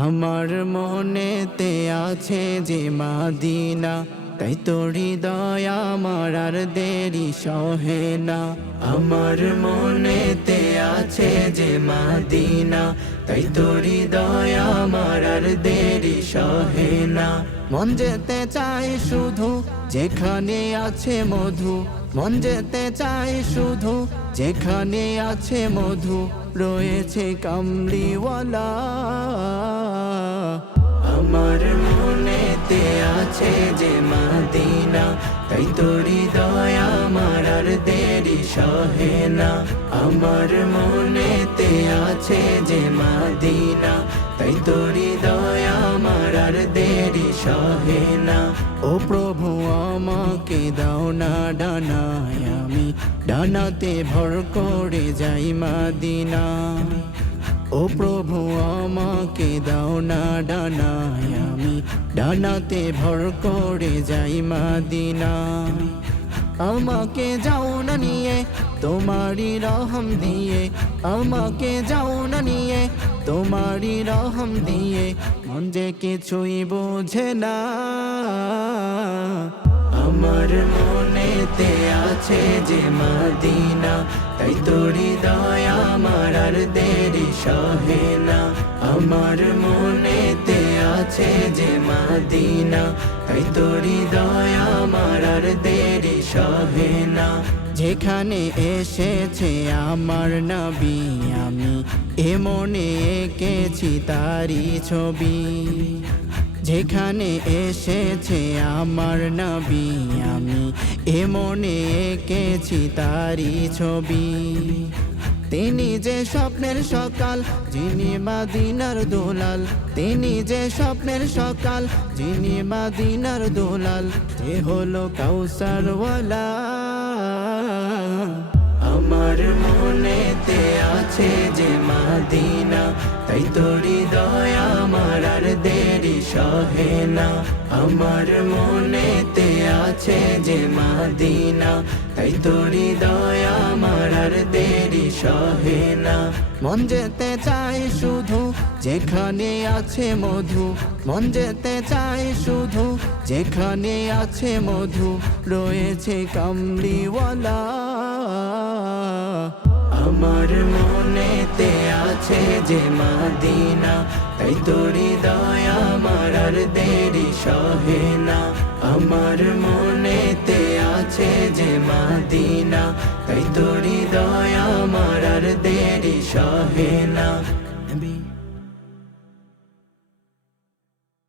আমার মনেতে আছে যে মাদিনা, তাই তো হৃদয় আমার আর দেরি সহে না। আমার মনেতে আছে যে মাদিনা, তাই তো হৃদয় আমার আর দেরি সহে না। মন যেতে চাই শুধু যেখানে আছে মধু, মন যেতে চাই শুধু যেখানে আছে মধু, রয়েছে কামলিওয়ালা। আমার মনেতে আছে যে মাদিনা, তাই তো হৃদয় আমার আর দেরি সহে না। আমার মনেতে আছে যে মাদিনা, তাই তো হৃদয় আমার আর দেরি সহে না। ও প্রভু আমাকে দাও না ডানায়, আমি ডানাতে ভর করে যাই মাদিনা। ও প্রভু আমাকে দাও না ডানায়, আমি ডানাতে ভর করে যাই মাদিনা। আমাকে যাও না নিয়ে তোমারি রহম দিয়ে, আমাকে যাও না নিয়ে তোমারি রহম দিয়ে, মন যে কিছুই বোঝে না। আমার মনেতে আছে যে মাদিনা, তাই তো হৃদয় আমার আর দেরি সহে না। আমার মনেতে আছে যে মাদিনা, তাই তো হৃদয় আমার আর দেরি সহে না। যেখানে এসেছে আমার নবী, আমি এ মনে এঁকেছি তারি ছবি। যেখানে এসেছে আমার নবী, আমি এ মনে এঁকেছি তারি ছবি। তিনি যে স্বপ্নের সকাল, যিনি মাদিনার দোলাল, তিনি যে স্বপ্নের সকাল, যিনি মাদিনার দোলাল, যে হলো কাউসারওয়ালা। আমার মনেতে আছে যে মাদিনা, তাই তো হৃদয় আমার আর দেরি সহে না। আমার মনেতে আছে যে মাদিনা, তাই তো হৃদয় আমার আর দেরি সহে না। মন যেতে চাই শুধু যেখানে আছে মধু, মন যেতে চাই শুধু যেখানে আছে মধু, রয়েছে কামলিওয়ালা। আমার মনেতে আছে যে মাদিনা, তাই তো হৃদয় আমার আর দেরি সহে না। আমার মনেতে আছে যে মাদিনা, তাই তো হৃদয় আমার আর দেরি সহে না।